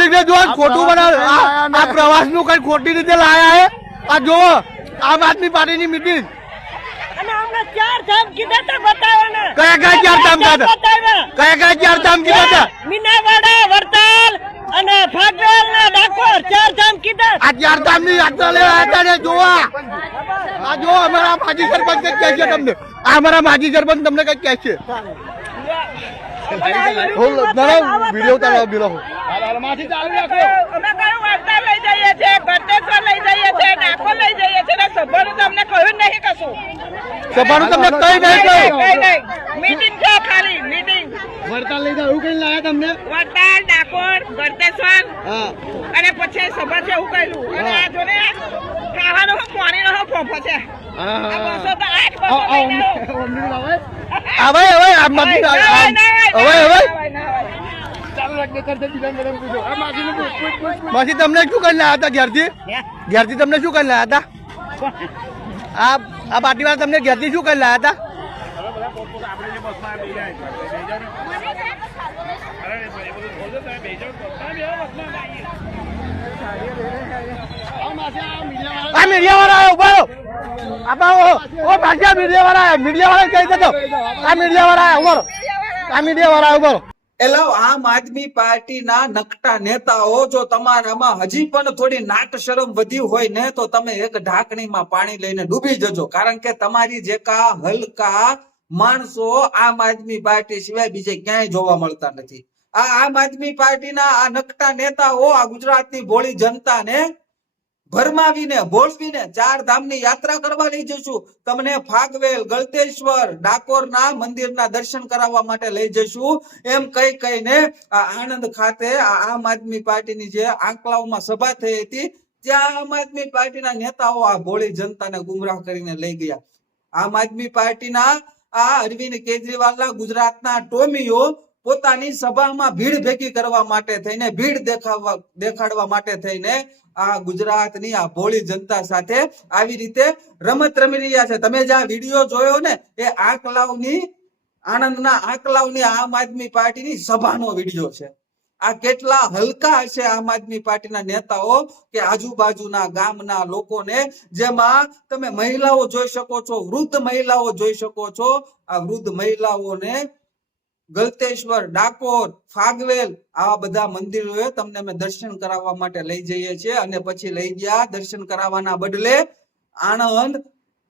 Public ને જોવા ખોટું બનાવે. આ પ્રવાસનું કઈ ખોટી રીતે લાયા હે? આ જો આમ આદમી મીટિંગ ચાર ધામ કીધા તા બતાવો કયા કયા ચાર ધામ કીધા કયા કયા ચાર ધામ કીધા હતા મીનાવાડા વરતાલ અને ફાટવેલ ને ડાકોર ચાર ધામ કીધા આ ચાર ધામની યાત્રા લેવા હતા ને જોવા. આ જો અમારા માજી સરપંચ કઈ કહે છે તમને. આ અમારા માજી સરપંચ તમને કઈ કહે છે. વીડિયો ઉતારવા બિલો અમે કયું વરતાલ લઈ જઈએ છીએ ગળતેશ્વર લઈ જઈએ છીએ ડાકોર લઈ જઈએ છીએ ને સભાનું તમને કહ્યું નહીં કશું સભાનું તમને કઈ નહીં કહ્યું કઈ નહીં મીટિંગ છે ખાલી મીટિંગ વડતાલ લઈ જાવ એવું કઈ લાયા તમને વરતાલ ડાકોર ગળતેશ્વર હા અને પછી સભા છે એવું કહેલું અને આ જોને ખાવાનો પાણીનો હો ફોફો છે આ બસો તો આઠ બસો. હવે હવે હવે હવે. માસી તમને શું કરી લાયા હતા ઘેરથી? ઘેરથી તમને શું કરી લાયા હતા? આ આ પાર્ટી વાળા તમને ઘેરથી શું કરી લાયા હતા? આ મીડિયા વાળા ઊભા એટલે આમ આદમી પાર્ટીના નકટા નેતાઓ, જો તમારામાં હજી પણ થોડી નાટ શરમ વધી હોય ને, તો તમે એક ઢાંકણીમાં પાણી લઈને ડૂબી જજો. કારણ કે તમારી જે કા હલકા માણસો આમ આદમી પાર્ટી સિવાય બીજે ક્યાંય જોવા મળતા નથી. આ આમ આદમી પાર્ટીના આ નકટા નેતાઓ, આ ગુજરાતની ભોળી જનતાને ભરમાવીને, ભોળવીને ચાર ધામની યાત્રા કરવા લઈ જઈશું. તમને ફાગવેલ, ગળતેશ્વર, ડાકોરના મંદિરના દર્શન કરાવવા માટે લઈ જઈશું. એમ કઈ કઈને આણંદ ખાતે આમ આદમી પાર્ટીની જે આંકલાઓમાં સભા થઈ હતી, ત્યાં આમ આદમી પાર્ટીના નેતાઓ આ ભોળી જનતાને ગુમરાહ કરીને લઈ ગયા. આમ આદમી પાર્ટીના આ અરવિંદ કેજરીવાલના ગુજરાતના ટોમીઓ પોતાની સભામાં ભીડ ભેગી કરવા માટે થઈને, ભીડ દેખાડવા દેખાડવા માટે થઈને આ ગુજરાતની આ ભોળી જનતા સાથે આવી રીતે રમત રમી રહ્યા છે. તમે જે વીડિયો જોયો ને, એ આકલાવની, આણંદના આંકલાવની આમ આદમી પાર્ટીની સભાનો વીડિયો છે. આ કેટલા હલકા હશે આમ આદમી પાર્ટીના નેતાઓ કે આજુબાજુના ગામના લોકોને, જેમાં તમે મહિલાઓ જોઈ શકો છો, વૃદ્ધ મહિલાઓ જોઈ શકો છો. આ વૃદ્ધ મહિલાઓને ગલતેશ્વર, ડાકોર, ફાગવેલ આવા બધા મંદિરોએ તમને અમે દર્શન કરાવવા માટે લઈ જઈએ છીએ અને પછી લઈ ગયા દર્શન કરાવવાના બદલે આણંદ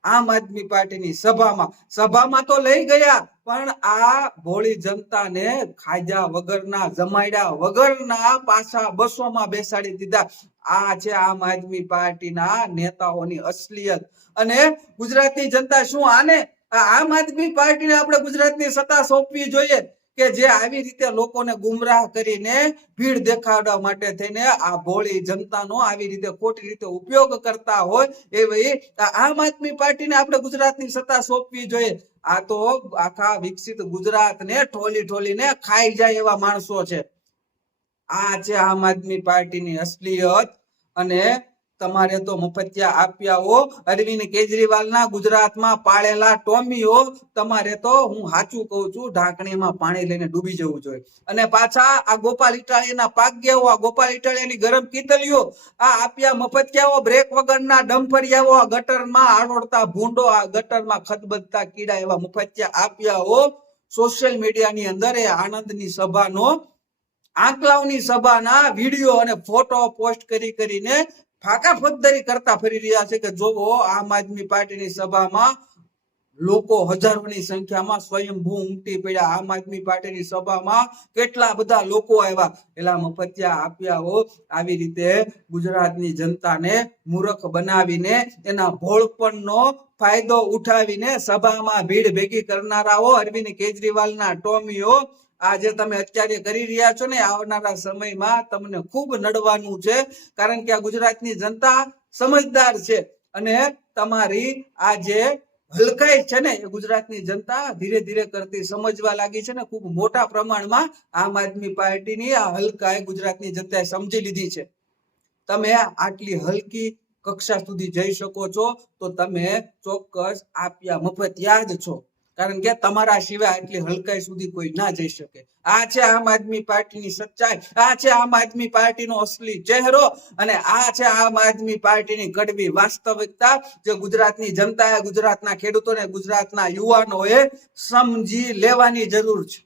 આમ આદમી પાર્ટીની સભામાં. સભામાં તો લઈ ગયા, પણ આ ભોળી જનતાને ખાજા વગરના જમાડ્યા વગરના પાછા બસોમાં બેસાડી દીધા. આ છે આમ આદમી પાર્ટીના નેતાઓની અસલિયત. અને ગુજરાતની જનતા શું આને આમ આદમી પાર્ટીને આપણે ગુજરાતની સત્તા સોંપવી જોઈએ કે જે આવી રીતે લોકોને ગુમરાહ કરીને ભીડ દેખાડવા માટે થઈને આ ભોળી જનતાનો આવી રીતે ખોટી રીતે ઉપયોગ કરતા હોય એવી આમ આદમી પાર્ટીને આપણે ગુજરાતની સત્તા સોંપવી જોઈએ. આ તો આખા વિકસિત ગુજરાતને ઠોલી ઠોલીને ખાઈ જાય એવા માણસો છે. આ છે આમ આદમી પાર્ટીની અસલિયત અને તમારે તો મફતિયા આપ્યાઓ. અરવિંદ કેજરીવાલના ગુજરાતમાં પાળેલા ટોમીઓ. તમારે તો હું સાચું કહું છું, ઢાંકણીમાં પાણી લઈને ડૂબી જવું જોઈએ. અને પાછા આ ગોપાલ ઇટાળીના પાગ્યાઓ આ ગોપાલ ઇટાળીયાની ગરમ કીતલીઓ આ આપ્યા મફતિયાઓ, બ્રેક વગરના ડમ્ફરિયાઓ આ ગટરમાં આડોડતા ભૂંડો, આ ગટરમાં ખતબદતા કીડા એવા મફતિયા આપ્યાઓ. સોશિયલ મીડિયાની અંદર એ આનંદની સભાનો, આંકલાવની સભાના વીડિયો અને ફોટો પોસ્ટ કરી કરીને ફાકા ફોજદારી કરતા ફરી રહ્યા છે કે જોવો, આમ આદમી પાર્ટીની સભામાં લોકો હજારોની સંખ્યામાં સ્વયંભૂ ઉમટી પડ્યા. આમ આદમી પાર્ટીની સભામાં કેટલા બધા લોકો આવ્યા? એલા મફતિયા આપ્યા હો આવી રીતે ગુજરાતની જનતાને મૂર્ખ બનાવીને એના ભોળપણનો ફાયદો ઉઠાવીને સભામાં ભીડ ભેગી કરનારાઓ, અરવિંદ કેજરીવાલના ટોમીઓ આ જે તમે અત્યારે કરી રહ્યા છો ને આવનારા સમયમાં તમને ખૂબ નડવાનું છે, કારણ કે આ ગુજરાતની જનતા સમજદાર છે અને તમારી આ જે હલકાઈ છે ને એ ગુજરાતની જનતા ધીરે ધીરે કરતી સમજવા લાગી છે ને ખૂબ મોટા પ્રમાણમાં આમ આદમી પાર્ટીની આ હલકાઈ ગુજરાતની જનતાએ સમજી લીધી છે. તમે આટલી હલકી કક્ષા સુધી જઈ શકો છો, તો તમે ચોક્કસ આપ્યા મફત યાદ છો. કારણ કે તમારા સિવાય આટલી હલકાઈ સુધી કોઈ ના જઈ શકે. આ છે આમ આદમી પાર્ટીની સચ્ચાઈ. આ છે આમ આદમી પાર્ટીનો અસલી ચહેરો અને આ છે આમ આદમી પાર્ટીની કડવી વાસ્તવિકતા જે ગુજરાતની જનતાએ ગુજરાતના ખેડૂતોને ગુજરાતના યુવાનોએ સમજી લેવાની જરૂર છે.